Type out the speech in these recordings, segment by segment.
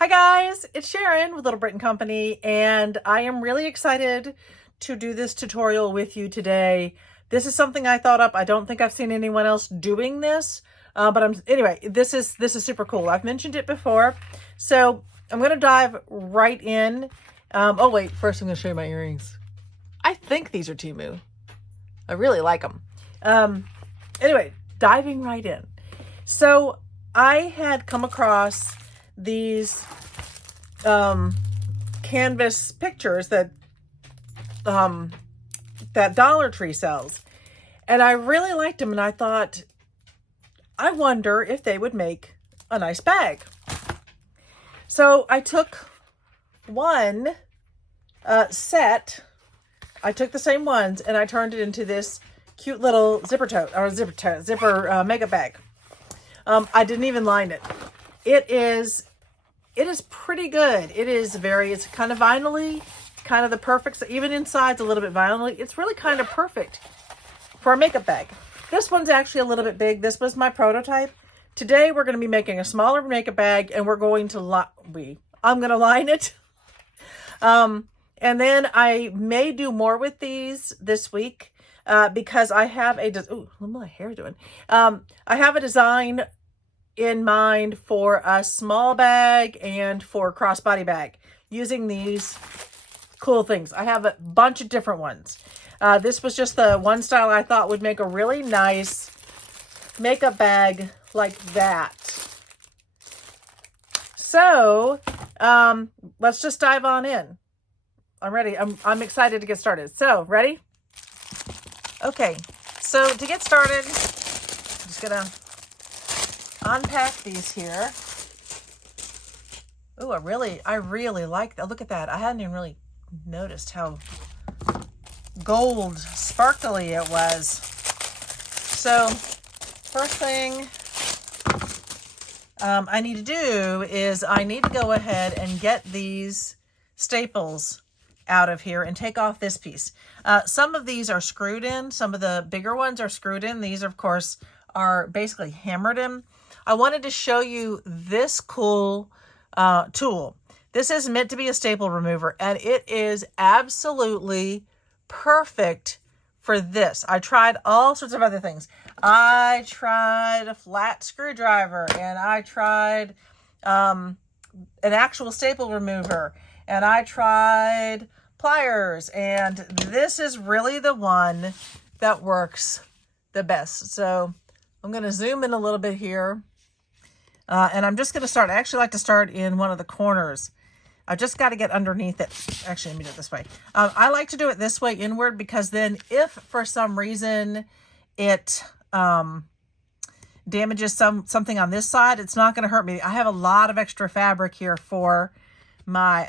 Hi guys, it's Sharon with Little Britain Company, and I am really excited to do this tutorial with you today. This is something I thought up. I don't think I've seen anyone else doing this, but anyway, this is super cool. I've mentioned it before, so I'm going to dive right in. Oh wait, first I'm going to show you my earrings. I think these are Temu. I really like them. Anyway, diving right in. So I had come across these canvas pictures that that Dollar Tree sells, and I really liked them, and I thought, I wonder if they would make a nice bag. So I took one set, I took the same ones, and I turned it into this cute little zipper mega bag. I didn't even line it. It is pretty good. It's kind of vinyl-y, kind of the perfect, even inside's a little bit vinyl-y. It's really kind of perfect for a makeup bag. This one's actually a little bit big. This was my prototype. Today we're going to be making a smaller makeup bag, and we're going to I'm going to line it. And then I may do more with these this week because I have ooh, what my hair doing? I have a design in mind for a small bag and for a crossbody bag using these cool things. I have a bunch of different ones. This was just the one style I thought would make a really nice makeup bag like that. So let's just dive on in. I'm ready. I'm excited to get started. So ready? Okay, so to get started, I'm just gonna unpack these here. Oh, I really like that. Look at that. I hadn't even really noticed how gold sparkly it was. So first thing I need to do is I need to go ahead and get these staples out of here and take off this piece. Some of these are screwed in. Some of the bigger ones are screwed in. These, of course, are basically hammered in. I wanted to show you this cool tool. This is meant to be a staple remover, and it is absolutely perfect for this. I tried all sorts of other things. I tried a flat screwdriver, and I tried an actual staple remover, and I tried pliers, and this is really the one that works the best. So I'm going to zoom in a little bit here. And I'm just going to start. I actually like to start in one of the corners. I've just got to get underneath it. Actually, let me do it this way. I like to do it this way inward because then if for some reason it damages something on this side, it's not going to hurt me. I have a lot of extra fabric here for my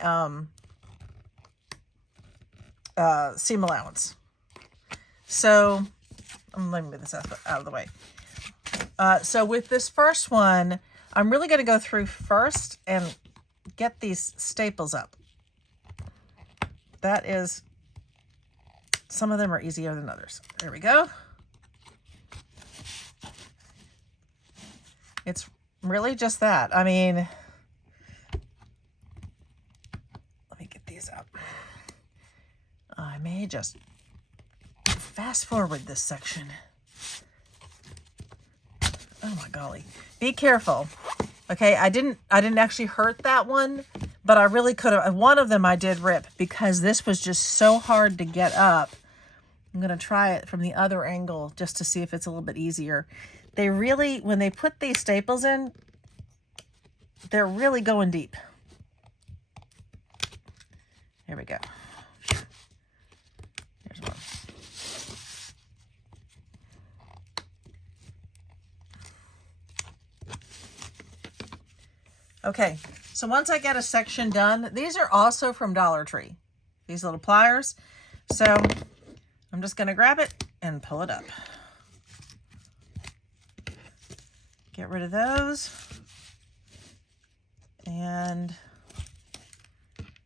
seam allowance. So let me move this out of the way. So with this first one, I'm really going to go through first and get these staples up. That is, some of them are easier than others. There we go. It's really just that. I mean, let me get these up. I may just fast forward this section. Oh my golly. Be careful. Okay, I didn't actually hurt that one, but I really could have. One of them I did rip because this was just so hard to get up. I'm going to try it from the other angle just to see if it's a little bit easier. They really, when they put these staples in, they're really going deep. Here we go. Here's one. Okay, so once I get a section done, these are also from Dollar Tree, these little pliers. So I'm just going to grab it and pull it up. Get rid of those and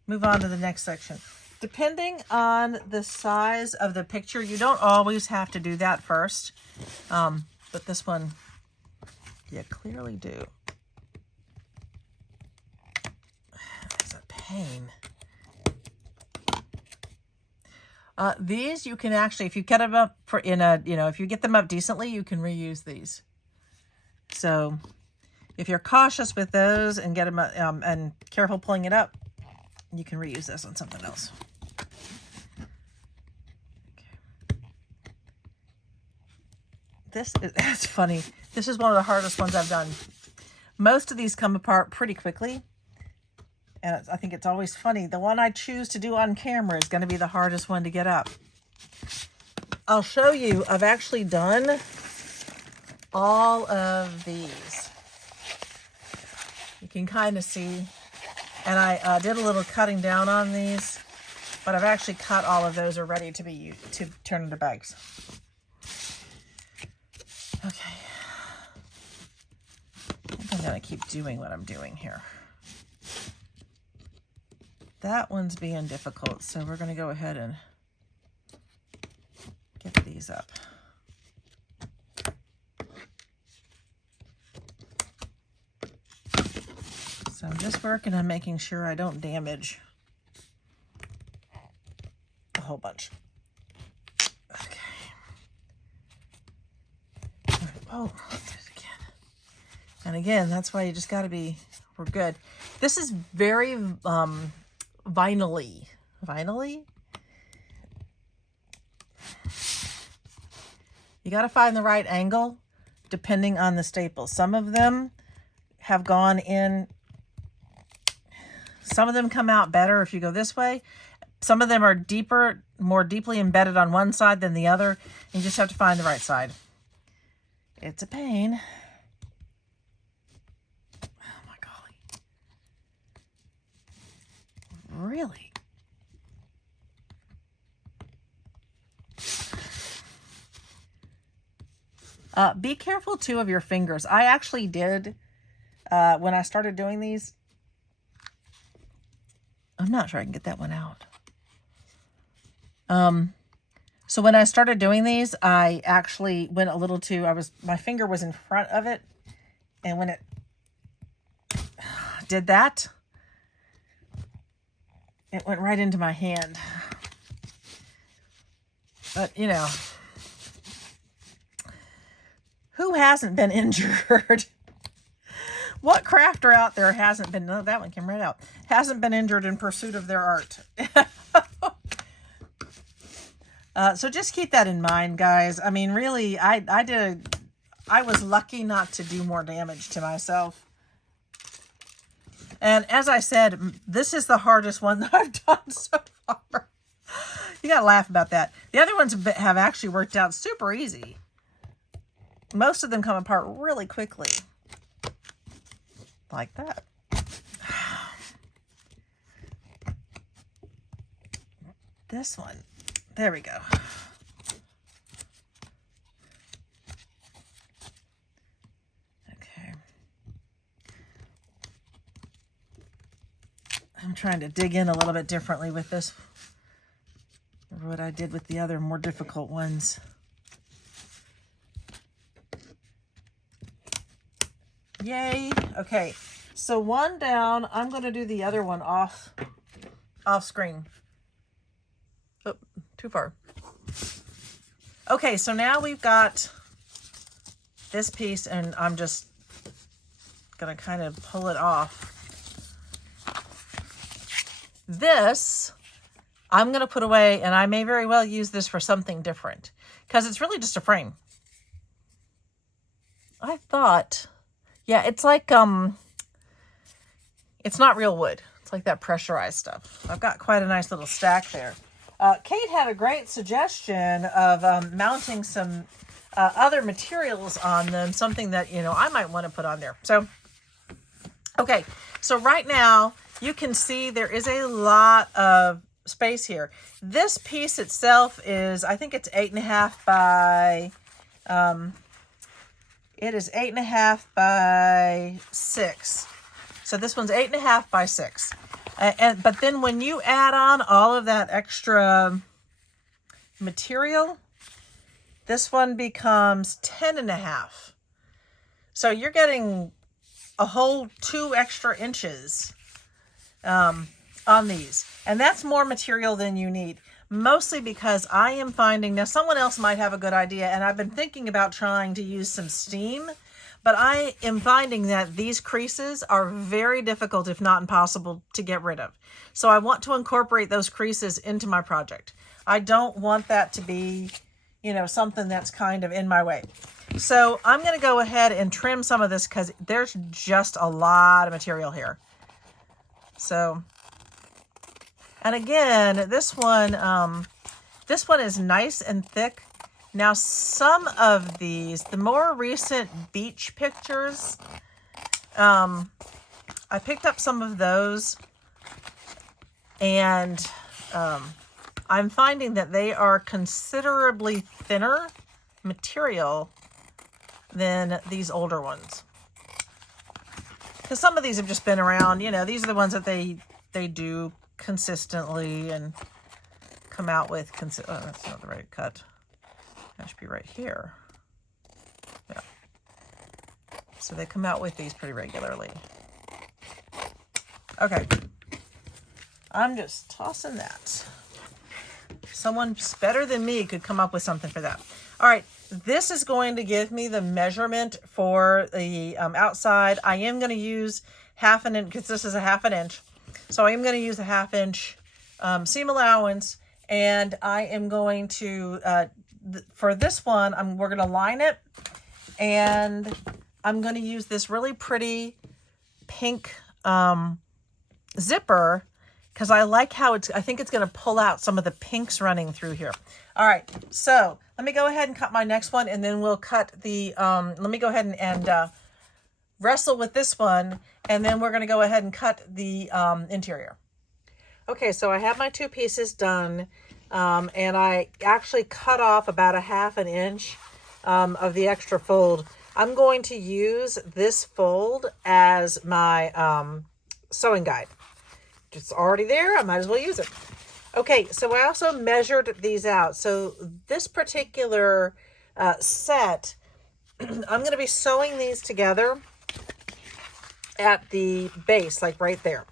move on to the next section. Depending on the size of the picture, you don't always have to do that first, but this one you clearly do. pain. These you can actually, if you cut them up for if you get them up decently, you can reuse these. So if you're cautious with those and get them and careful pulling it up, you can reuse this on something else. Okay. That's funny. This is one of the hardest ones I've done. Most of these come apart pretty quickly. And I think it's always funny. The one I choose to do on camera is going to be the hardest one to get up. I'll show you. I've actually done all of these. You can kind of see. And I did a little cutting down on these. But I've actually cut all of those are ready to be used, to turn into bags. Okay. I think I'm going to keep doing what I'm doing here. That one's being difficult, so we're going to go ahead and get these up. So I'm just working on making sure I don't damage a whole bunch. Okay. Oh, did it again. And again, that's why you just got to be, we're good. This is very, vinyl-y. You got to find the right angle depending on the staple. Some of them have gone in, some of them come out better if you go this way. Some of them are deeper, more deeply embedded on one side than the other. You just have to find the right side. It's a pain. Oh my golly. Really? Be careful too of your fingers. I actually did, when I started doing these, I'm not sure I can get that one out. So when I started doing these, I actually went a little too, my finger was in front of it. And when it did that, it went right into my hand. But, you know, who hasn't been injured? What crafter out there hasn't been, no, that one came right out, hasn't been injured in pursuit of their art? So just keep that in mind, guys. I mean, really, I was lucky not to do more damage to myself. And as I said, this is the hardest one that I've done so far. You gotta laugh about that. The other ones have actually worked out super easy. Most of them come apart really quickly. Like that. This one. There we go. Okay. I'm trying to dig in a little bit differently with this. What I did with the other more difficult ones. Yay. Okay. So one down. I'm going to do the other one off screen. Oh, too far. Okay, so now we've got this piece, and I'm just going to kind of pull it off. This, I'm going to put away, and I may very well use this for something different, because it's really just a frame. I thought, yeah, it's like, it's not real wood. It's like that pressurized stuff. I've got quite a nice little stack there. Kate had a great suggestion of mounting some other materials on them, something that, you know, I might want to put on there. So, okay, so right now you can see there is a lot of space here. This piece itself is, I think it's 8.5 by, it is 8.5 by 6. So this one's 8.5 by 6. But then when you add on all of that extra material, this one becomes 10.5. So you're getting a whole 2 extra inches. on these. And that's more material than you need. Mostly because I am finding, now someone else might have a good idea, and I've been thinking about trying to use some steam, but I am finding that these creases are very difficult, if not impossible, to get rid of. So I want to incorporate those creases into my project. I don't want that to be, you know, something that's kind of in my way. So I'm going to go ahead and trim some of this because there's just a lot of material here. So, and again, this one is nice and thick. Now, some of these, the more recent beach pictures, I picked up some of those, and I'm finding that they are considerably thinner material than these older ones. Because some of these have just been around, you know, these are the ones that they do consistently and come out with. Oh, that's not the right cut. That should be right here. Yeah. So they come out with these pretty regularly. Okay. I'm just tossing that. Someone better than me could come up with something for that. All right. This is going to give me the measurement for the outside. I am going to use half an inch because this is a half an inch. So I am going to use a 1/2 inch seam allowance, and I am going to, for this one, we're going to line it, and I'm going to use this really pretty pink zipper because I like how I think it's going to pull out some of the pinks running through here. All right, so let me go ahead and cut my next one, and then we'll cut the, let me go ahead and wrestle with this one, and then we're going to go ahead and cut the interior. Okay, so I have my 2 pieces done, and I actually cut off about a 1/2 inch of the extra fold. I'm going to use this fold as my sewing guide. It's already there, I might as well use it. Okay, so I also measured these out. So this particular set, I'm going to be sewing these together at the base, like right there.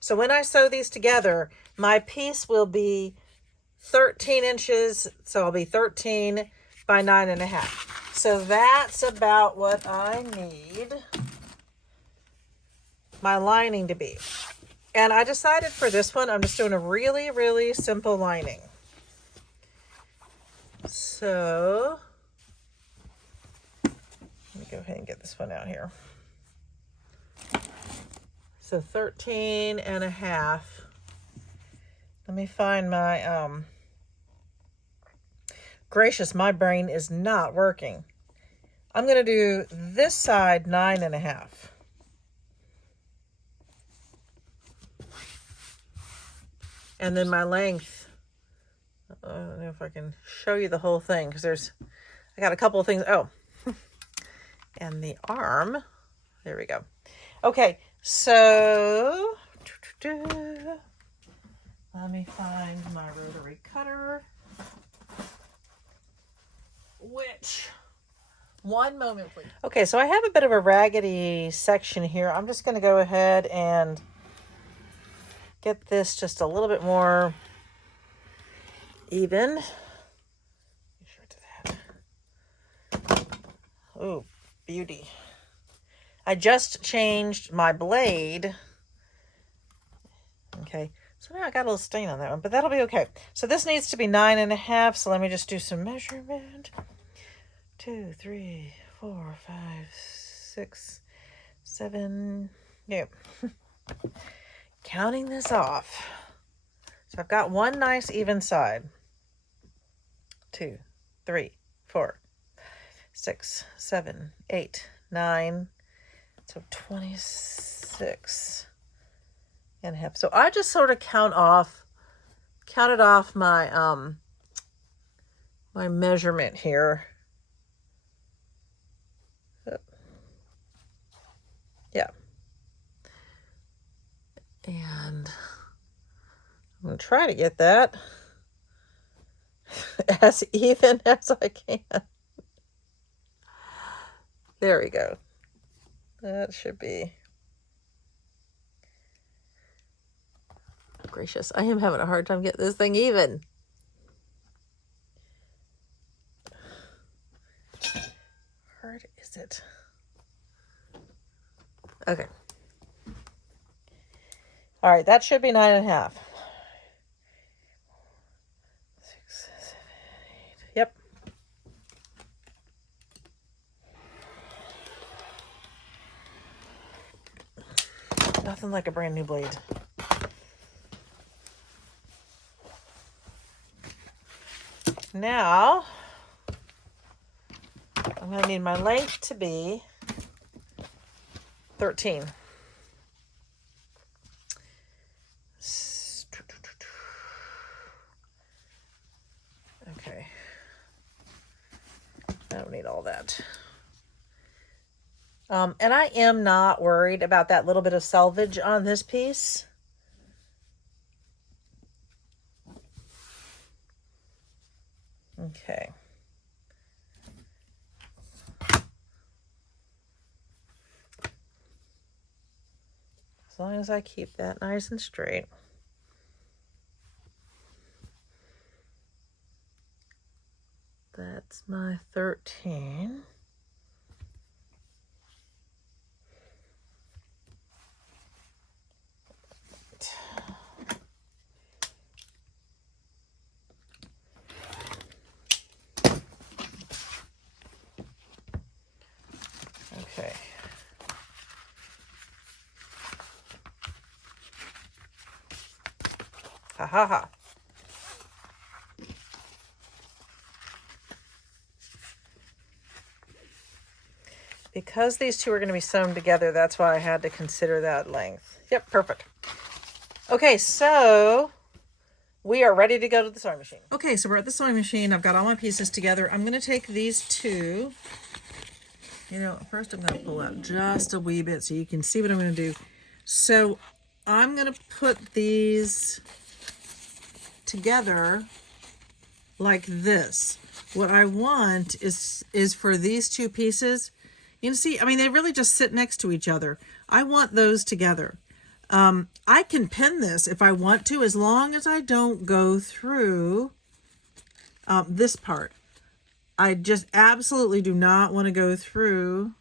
So when I sew these together, my piece will be 13 inches. So I'll be 13 by 9.5. So that's about what I need my lining to be. And I decided for this one, I'm just doing a really, really simple lining. So let me go ahead and get this one out here. So 13.5. Let me find my, gracious, my brain is not working. I'm going to do this side 9.5. And then my length, I don't know if I can show you the whole thing because I got a couple of things. Oh, and the arm, there we go. Okay, so let me find my rotary cutter, one moment, please. Okay, so I have a bit of a raggedy section here. I'm just going to go ahead and get this just a little bit more even. Make sure to that. Oh, beauty. I just changed my blade. Okay, so now I got a little stain on that one, but that'll be okay. So this needs to be 9.5, so let me just do some measurement. 2, 3, 4, 5, 6, 7, yeah. Counting this off. So I've got one nice even side. 2, 3, 4, 6, 7, 8, 9. So 26.5. So I just sort of counted off my my measurement here. Yeah. And I'm going to try to get that as even as I can. There we go. That should be. gracious. I am having a hard time getting this thing even. How hard is it? Okay. All right, that should be 9.5. 6, 7, 8. Yep. Nothing like a brand new blade. Now, I'm going to need my length to be 13. Okay. I don't need all that. And I am not worried about that little bit of selvage on this piece. Okay. As long as I keep that nice and straight. That's my 13. Okay. Ha ha ha. Because these two are going to be sewn together, that's why I had to consider that length. Yep, perfect. Okay, so we are ready to go to the sewing machine. Okay, so we're at the sewing machine. I've got all my pieces together. I'm going to take these two. You know, first I'm going to pull out just a wee bit so you can see what I'm going to do. So I'm going to put these together like this. What I want is for these two pieces, you can see, I mean, they really just sit next to each other. I want those together. I can pin this if I want to, as long as I don't go through this part. I just absolutely do not want to go through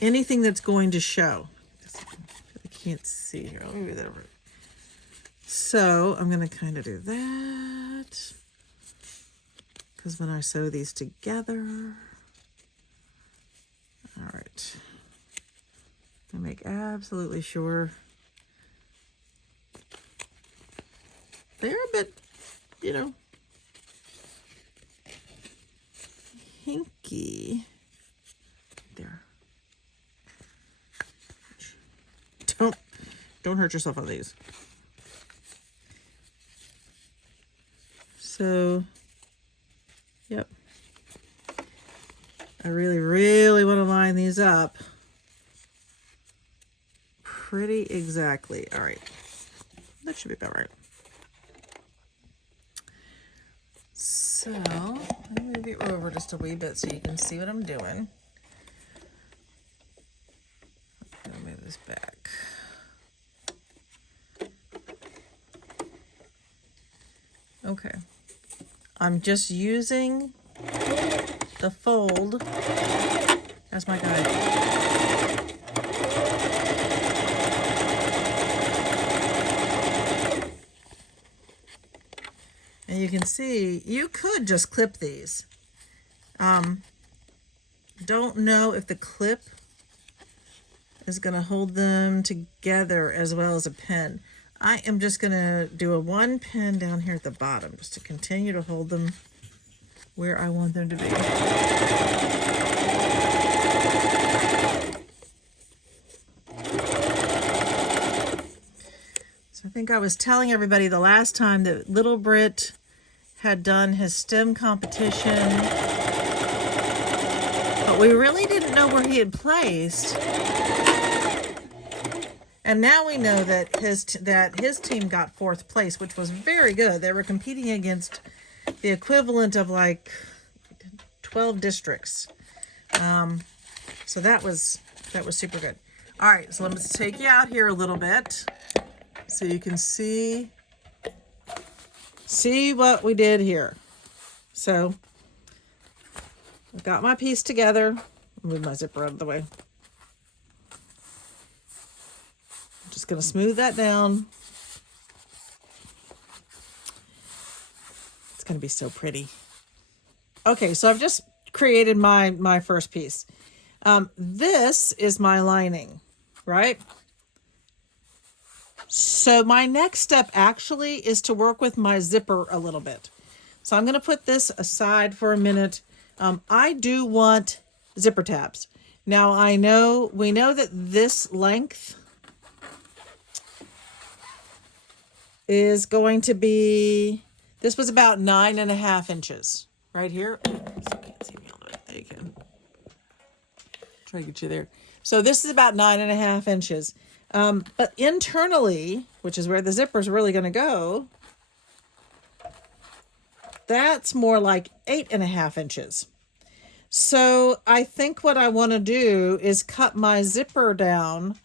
anything that's going to show. I can't see here. Let me move that over. So I'm going to kind of do that. Because when I sew these together, all right, I make absolutely sure they're a bit, you know, hinky. There. Don't hurt yourself on these. So, yep. I really, really want to line these up pretty exactly. All right. That should be about right. So, let me move you over just a wee bit so you can see what I'm doing. I'm going to move this back. Okay. I'm just using the fold as my guide. And you can see, you could just clip these. Don't know if the clip is going to hold them together as well as a pin. I am just going to do a one pin down here at the bottom just to continue to hold them where I want them to be. So I think I was telling everybody the last time that Little Brit had done his STEM competition, but we really didn't know where he had placed. And now we know that his team got 4th place, which was very good. They were competing against the equivalent of like 12 districts. So that was super good. All right, so let's take you out here a little bit so you can see what we did here. So I've got my piece together. Move my zipper out of the way. I'm just going to smooth that down. It's going to be so pretty. Okay, so I've just created my first piece. This is my lining, right? So my next step actually is to work with my zipper a little bit. So I'm going to put this aside for a minute. I do want zipper tabs. Now we know that this length is going to be, this was about 9.5 inches right here. You can't see me a little bit. There you can. Try to get you there. So this is about 9.5 inches. But internally, which is where the zipper is really going to go, that's more like 8.5 inches. So I think what I want to do is cut my zipper down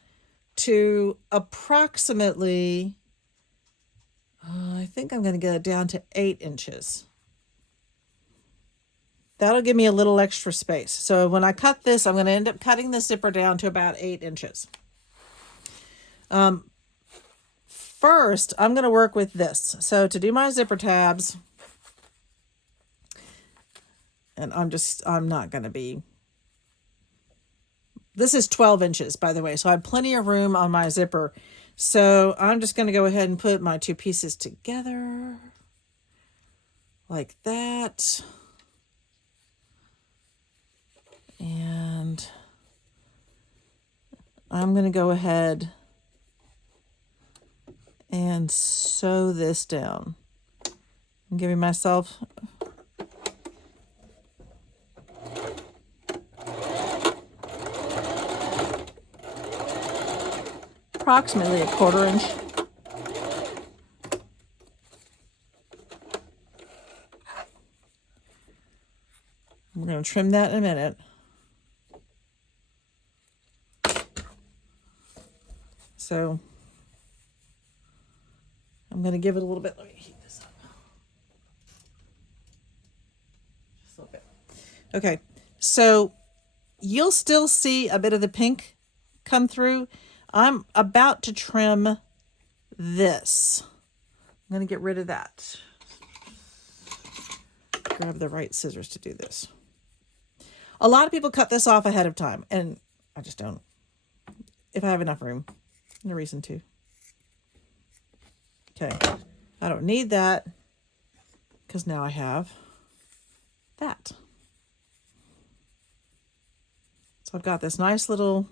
to approximately, I think I'm going to get it down to 8 inches. That'll give me a little extra space. So when I cut this, I'm going to end up cutting the zipper down to about 8 inches. First, I'm going to work with this. So to do my zipper tabs, and I'm not going to be, this is 12 inches, by the way. So I have plenty of room on my zipper. So I'm just going to go ahead and put my two pieces together like that. And I'm going to go ahead and sew this down. I'm giving myself approximately 1/4 inch. We're going to trim that in a minute. So I'm going to give it a little bit. Let me heat this up. Just a little bit. Okay, so you'll still see a bit of the pink come through. I'm about to trim this. I'm going to get rid of that. Grab the right scissors to do this. A lot of people cut this off ahead of time, and I just don't. If I have enough room, no reason to. Okay, I don't need that because now I have that. So I've got this nice little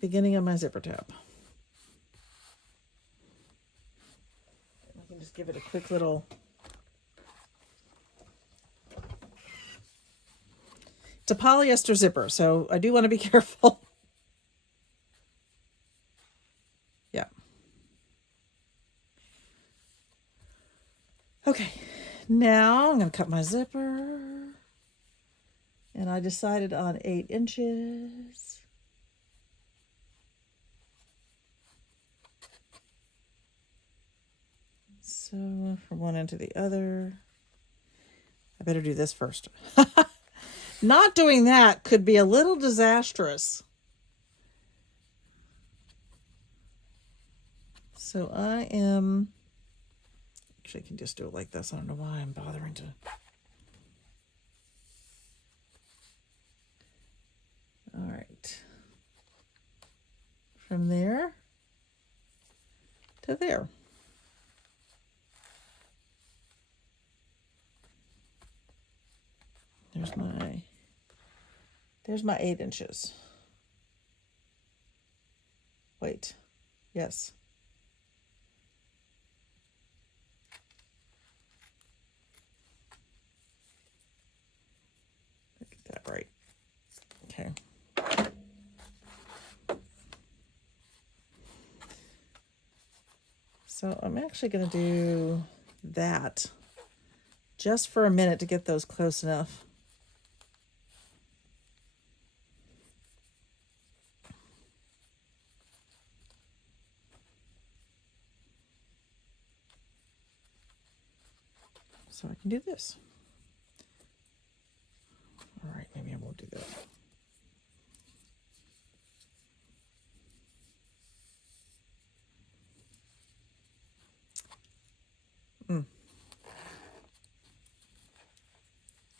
beginning of my zipper tab. I can just give it a quick little. It's a polyester zipper, so I do want to be careful. Yeah. Okay, now I'm going to cut my zipper. And I decided on 8 inches. So from one end to the other. I better do this first. Not doing that could be a little disastrous. So I am, actually I can just do it like this. I don't know why I'm bothering to. All right. From there to there. There's my 8 inches. Wait, yes. Get that right. Okay. So I'm actually going to do that just for a minute to get those close enough. so I can do this. All right, maybe I won't do that.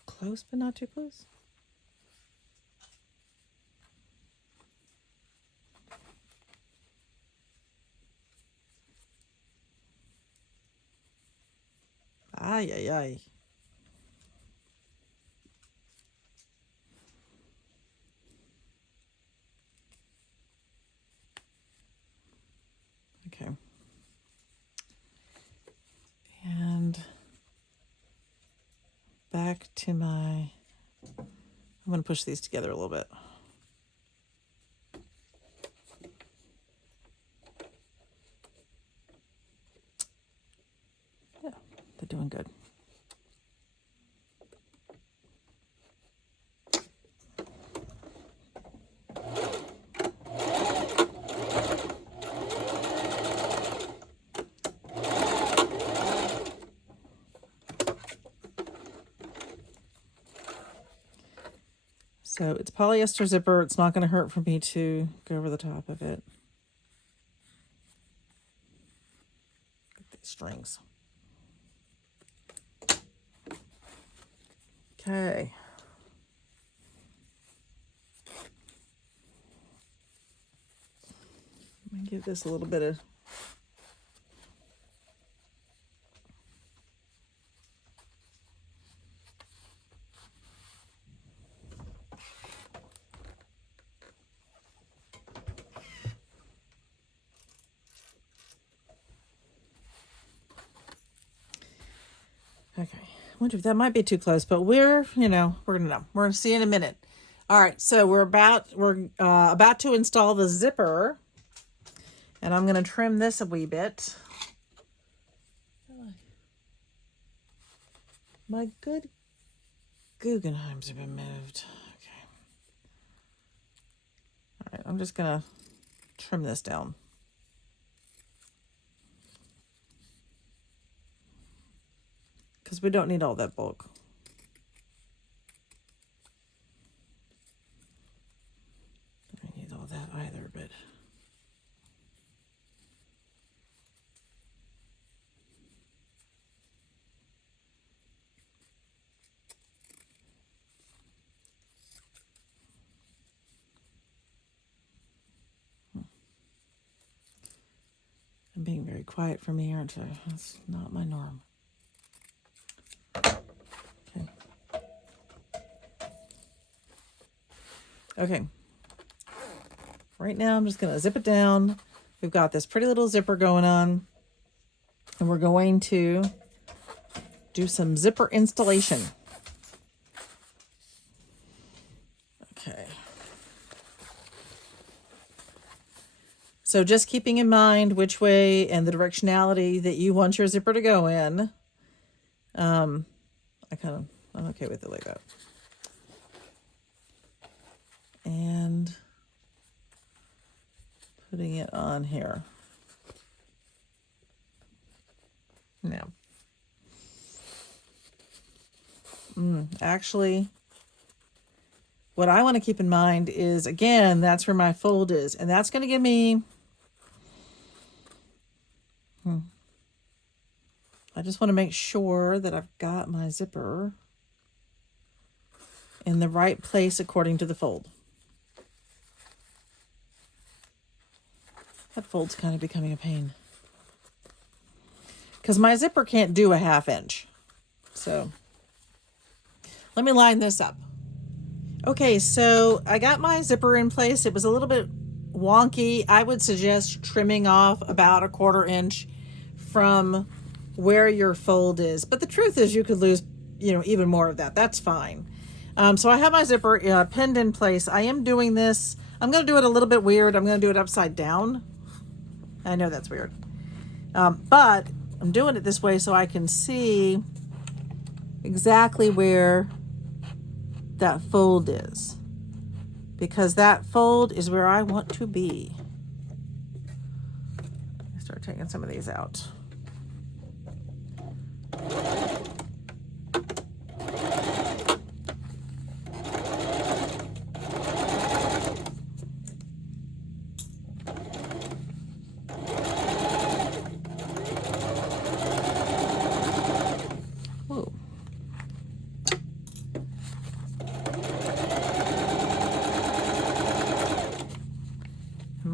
Close, but not too close. Ay, ay, ay. Okay. And back to my, I'm going to push these together a little bit. Yeah, they're doing good. So it's polyester zipper. It's not going to hurt for me to go over the top of it. Get these strings. Okay. Let me give this a little bit of okay. I wonder if that might be too close, but we're gonna know. We're gonna see in a minute. All right, so we're about to install the zipper, and I'm gonna trim this a wee bit. My good Guggenheims have been moved. Okay. All right, I'm just gonna trim this down. Because we don't need all that bulk. Don't need all that either, but I'm being very quiet for me, aren't I? That's not my norm. Okay. Right now, I'm just going to zip it down. We've got this pretty little zipper going on. And we're going to do some zipper installation. Okay. So just keeping in mind which way and the directionality that you want your zipper to go in. I'm okay with it like that. And putting it on here. Now, actually, what I want to keep in mind is, again, that's where my fold is. And that's going to give me, I just want to make sure that I've got my zipper in the right place according to the fold. That fold's kind of becoming a pain. Because my zipper can't do a 1/2 inch. So let me line this up. Okay, so I got my zipper in place. It was a little bit wonky. I would suggest trimming off about 1/4 inch from where your fold is. But the truth is you could lose, even more of that. That's fine. So I have my zipper pinned in place. I am doing this. I'm going to do it a little bit weird. I'm going to do it upside down. I know that's weird. But I'm doing it this way so I can see exactly where that fold is. Because that fold is where I want to be. I start taking some of these out.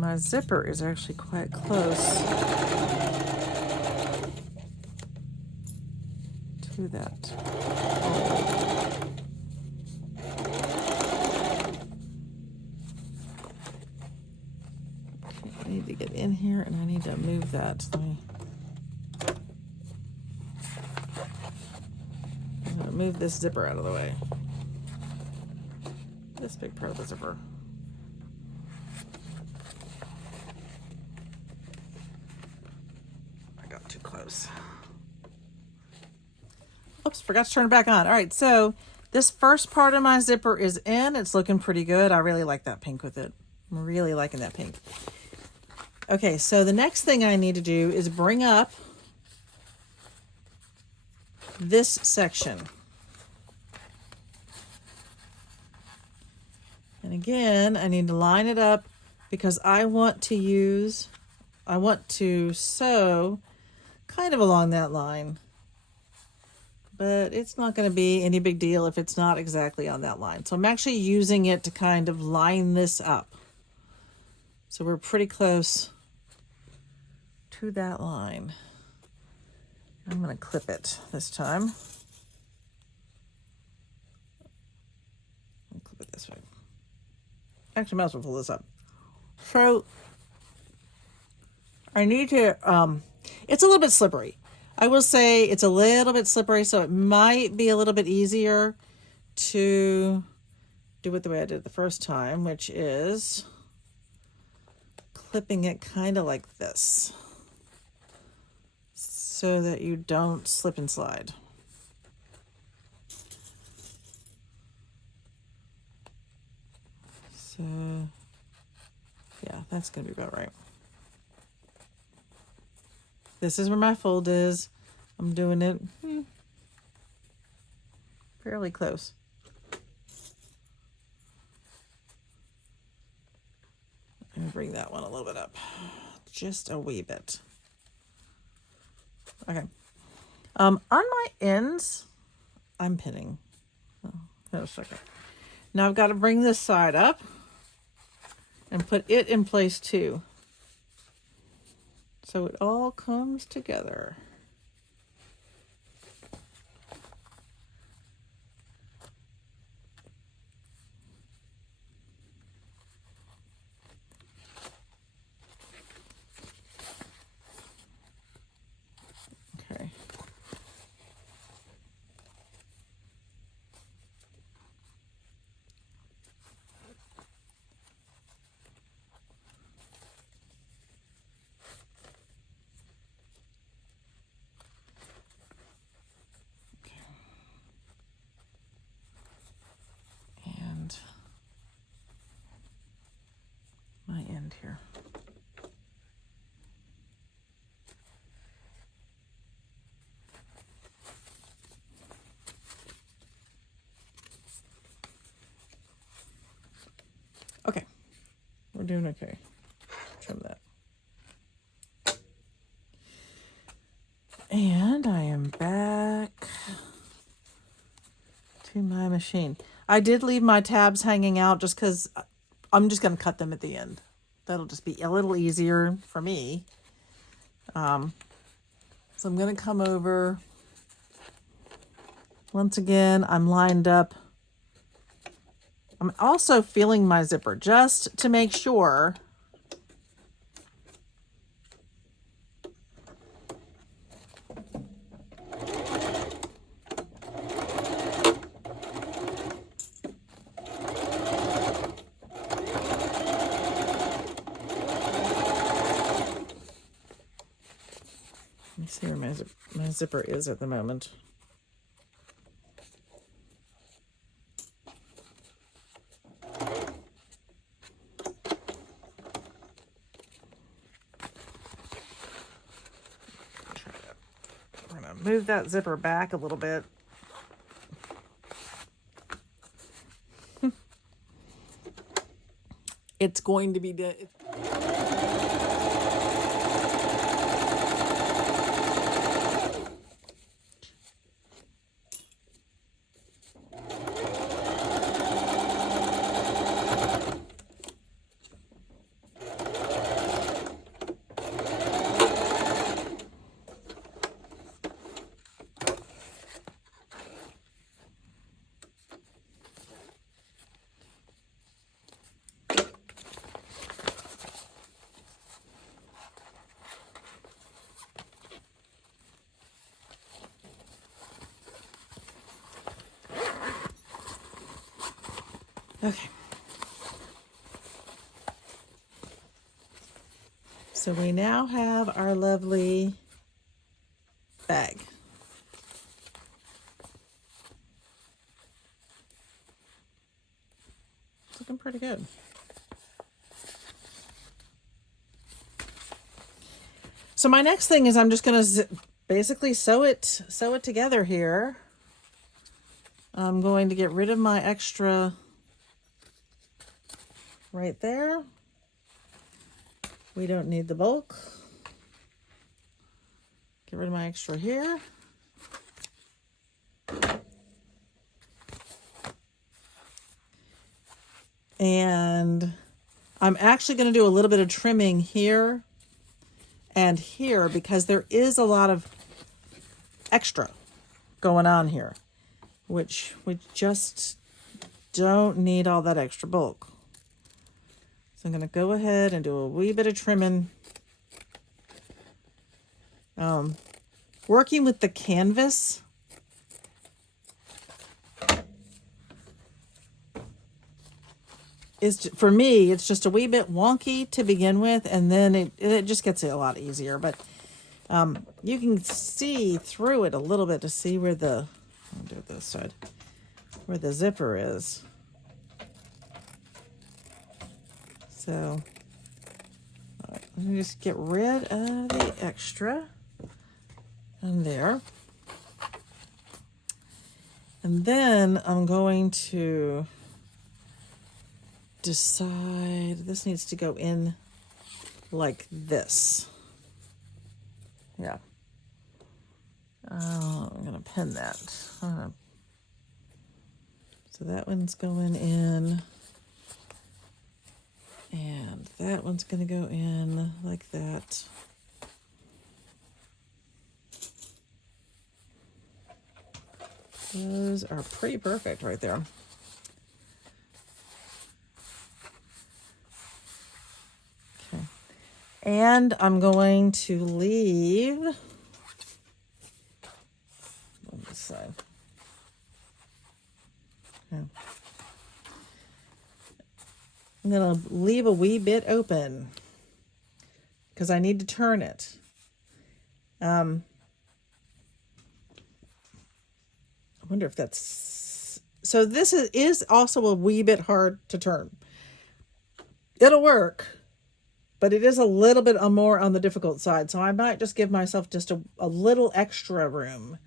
my zipper is actually quite close to that hole. Okay, I need to get in here and I need to move that. I'm going to move this zipper out of the way. This big part of the zipper. I got too close. Oops, forgot to turn it back on. All right, so this first part of my zipper is in. It's looking pretty good. I really like that pink with it. I'm really liking that pink. Okay, so the next thing I need to do is bring up this section. And again, I need to line it up because I want to sew kind of along that line. But it's not going to be any big deal if it's not exactly on that line. So I'm actually using it to kind of line this up. So we're pretty close to that line. I'm going to clip it this time. I'll clip it this way. Actually, I might as well pull this up. So I need to, it's a little bit slippery. I will say it's a little bit slippery, so it might be a little bit easier to do it the way I did it the first time, which is clipping it kind of like this so that you don't slip and slide. So, yeah, that's going to be about right. This is where my fold is. I'm doing it fairly close. Let me bring that one a little bit up. Just a wee bit. Okay. On my ends, I'm pinning. Oh, wait a second. Now I've got to bring this side up and put it in place too. So it all comes together. Okay. My end here. Okay, we're doing okay. Trim that. And I am back to my machine. I did leave my tabs hanging out just because I'm just going to cut them at the end. That'll just be a little easier for me. So I'm going to come over. Once again, I'm lined up. I'm also feeling my zipper just to make sure. Let me see where my zipper is at the moment. We're going to move that zipper back a little bit. It's going to be good. Okay. So we now have our lovely bag. It's looking pretty good. So my next thing is I'm just going to basically sew it together here. I'm going to get rid of my extra right there. We don't need the bulk. Get rid of my extra here. And I'm actually going to do a little bit of trimming here and here because there is a lot of extra going on here, which we just don't need all that extra bulk. So I'm going to go ahead and do a wee bit of trimming. Working with the canvas, for me, it's just a wee bit wonky to begin with, and then it just gets a lot easier. But you can see through it a little bit to see where I'll do it this side, where the zipper is. So let me just get rid of the extra in there. And then I'm going to decide this needs to go in like this. Yeah. I'm going to pin that. So that one's going in. And that one's going to go in like that. Those are pretty perfect right there. Okay. And I'm going to leave on this side. Okay. I'm going to leave a wee bit open because I need to turn it. I wonder if that's... So this is also a wee bit hard to turn. It'll work, but it is a little bit more on the difficult side. So I might just give myself just a little extra room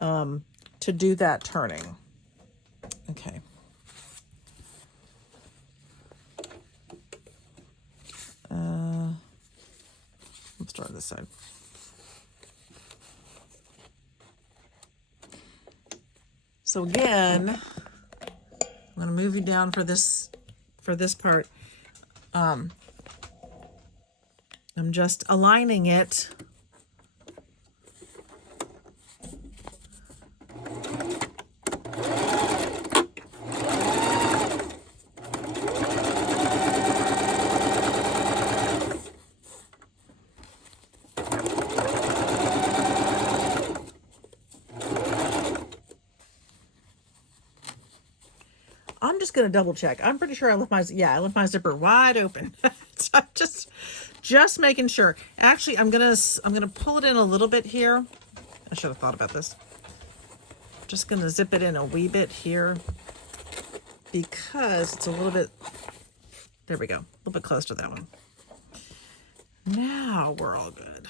to do that turning. Okay. Let's start this side. So again, I'm going to move you down for this part. I'm just aligning it. I'm just going to double check. I'm pretty sure I left my zipper wide open. So I'm just making sure. Actually, I'm going to pull it in a little bit here. I should have thought about this. Just going to zip it in a wee bit here because it's a little bit, there we go, a little bit close to that one. Now we're all good.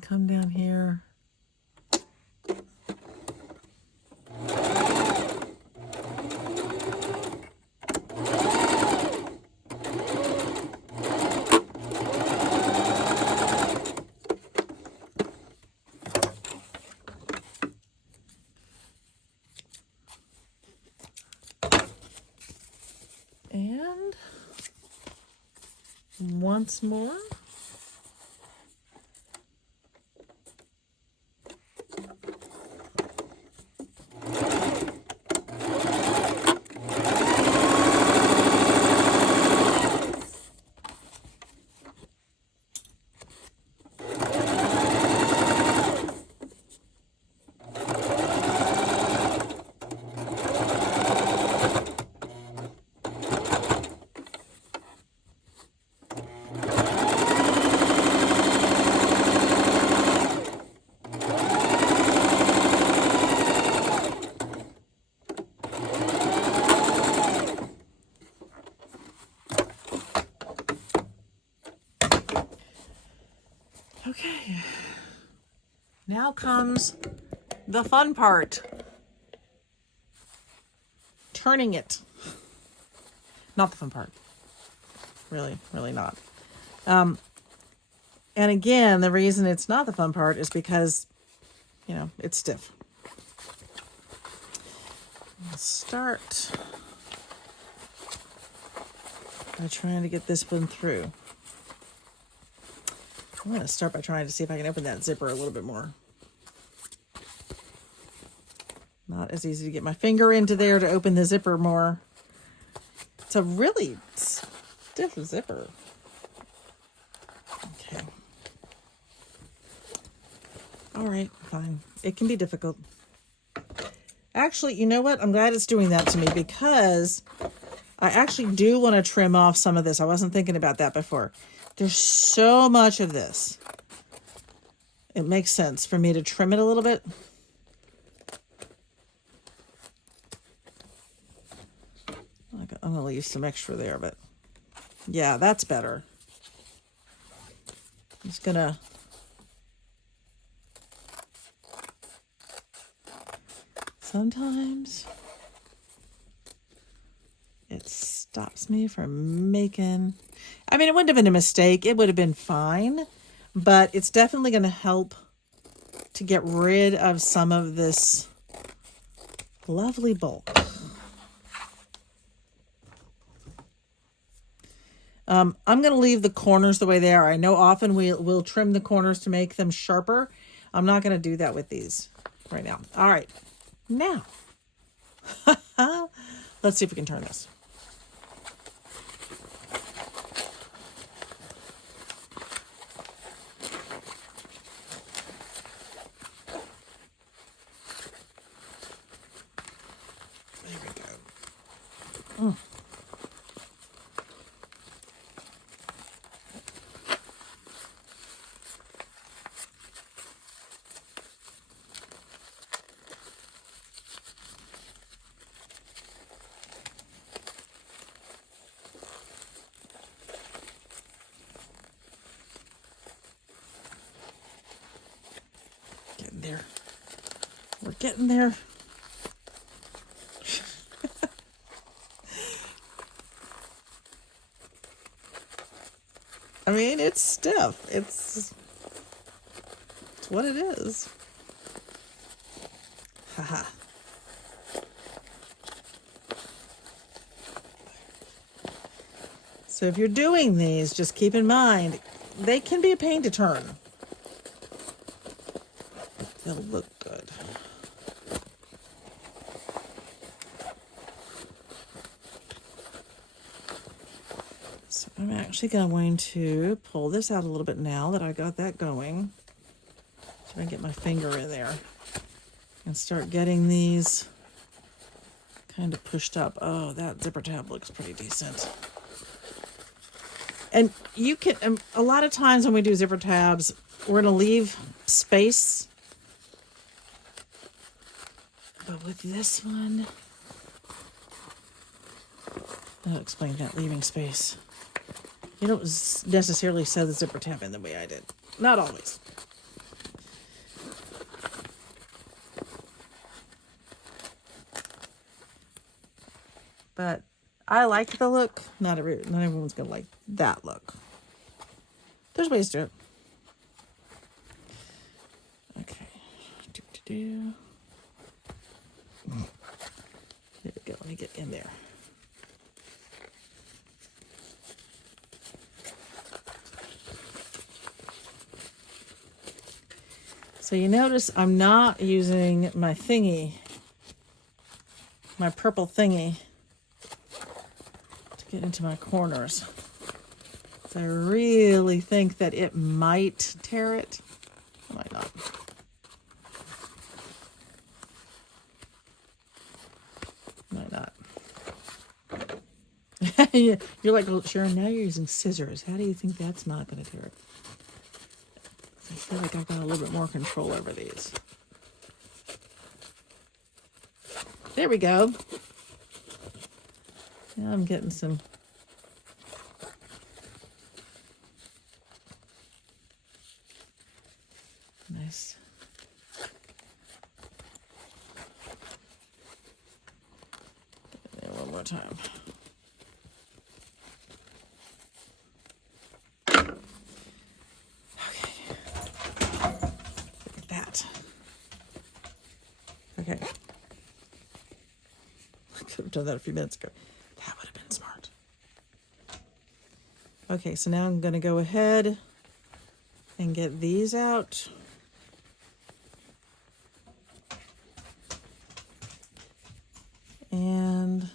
Come down here. And once more. now comes the fun part. Turning it. Not the fun part. Really, really not. And again, the reason it's not the fun part is because, you know, it's stiff. I'll start by trying to get this one through. I'm going to start by trying to see if I can open that zipper a little bit more. Not as easy to get my finger into there to open the zipper more. It's a really stiff zipper. Okay. All right, fine. It can be difficult. Actually, you know what? I'm glad it's doing that to me because I actually do want to trim off some of this. I wasn't thinking about that before. There's so much of this. It makes sense for me to trim it a little bit. I'm going to leave some extra there, but yeah, that's better. I'm just going to sometimes it stops me from making, I mean, it wouldn't have been a mistake. It would have been fine, but it's definitely going to help to get rid of some of this lovely bulk. I'm going to leave the corners the way they are. I know often we'll trim the corners to make them sharper. I'm not going to do that with these right now. All right. Now, let's see if we can turn this. There we go. Getting there. We're getting there. I mean, it's stiff. It's what it is. Haha. So if you're doing these, just keep in mind, they can be a pain to turn. They'll look good. So I'm actually going to pull this out a little bit now that I got that going. Try and get my finger in there and start getting these kind of pushed up. Oh, that zipper tab looks pretty decent. And you can, a lot of times when we do zipper tabs, we're going to leave space. But with this one, I'll explain that, leaving space. You don't necessarily sew the zipper tab in the way I did. Not always. But I like the look. Not everyone's going to like that look. There's ways to do it. Okay. There we go. Let me get in there. So you notice I'm not using my thingy, my purple thingy, to get into my corners. So I really think that it might tear it. It might not. Might not. You're like, well, Sharon, now you're using scissors. How do you think that's not going to tear it? I feel like I've got a little bit more control over these. There we go. Now I'm getting some nice time. Okay. Look at that. Okay. I could have done that a few minutes ago. That would have been smart. Okay, so now I'm going to go ahead and get these out. And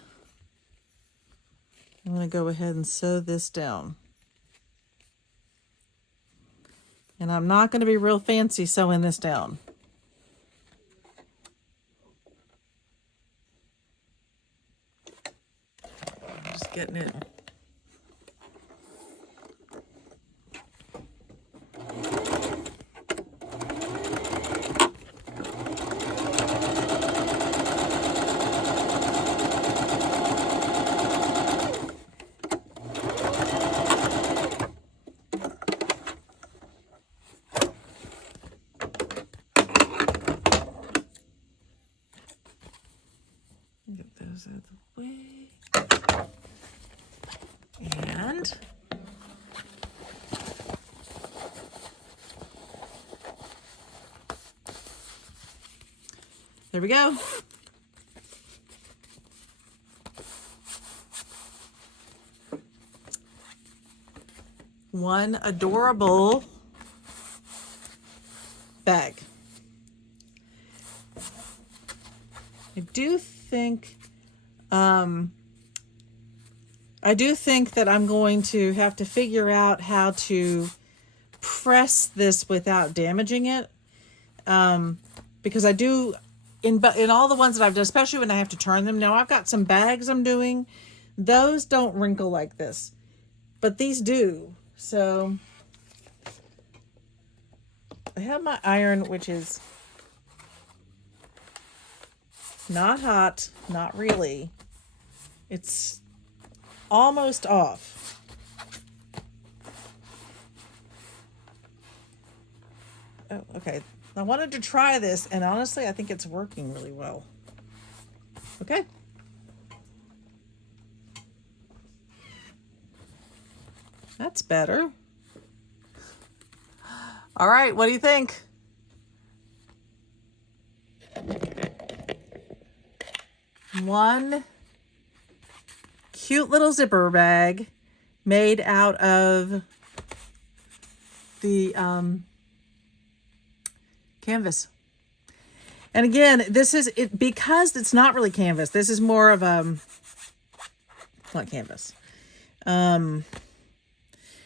I'm going to go ahead and sew this down. And I'm not going to be real fancy sewing this down. Just getting it. Get those out of the way. And there we go. One adorable bag. I do think that I'm going to have to figure out how to press this without damaging it. Because I do, in all the ones that I've done, especially when I have to turn them. Now I've got some bags I'm doing. Those don't wrinkle like this, but these do. So I have my iron, which is not hot, not really. It's almost off. Oh, okay. I wanted to try this, and honestly, I think it's working really well. Okay. That's better. All right, what do you think? One cute little zipper bag made out of the canvas. And again, this is it because it's not really canvas. This is more of not canvas.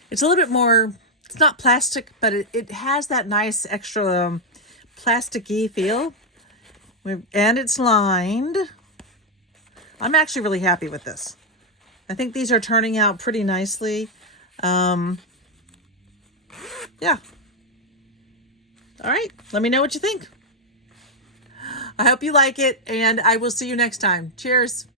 It's a little bit more, it's not plastic, but it has that nice extra plasticky feel. And it's lined. I'm actually really happy with this. I think these are turning out pretty nicely. Yeah. All right. Let me know what you think. I hope you like it, and I will see you next time. Cheers.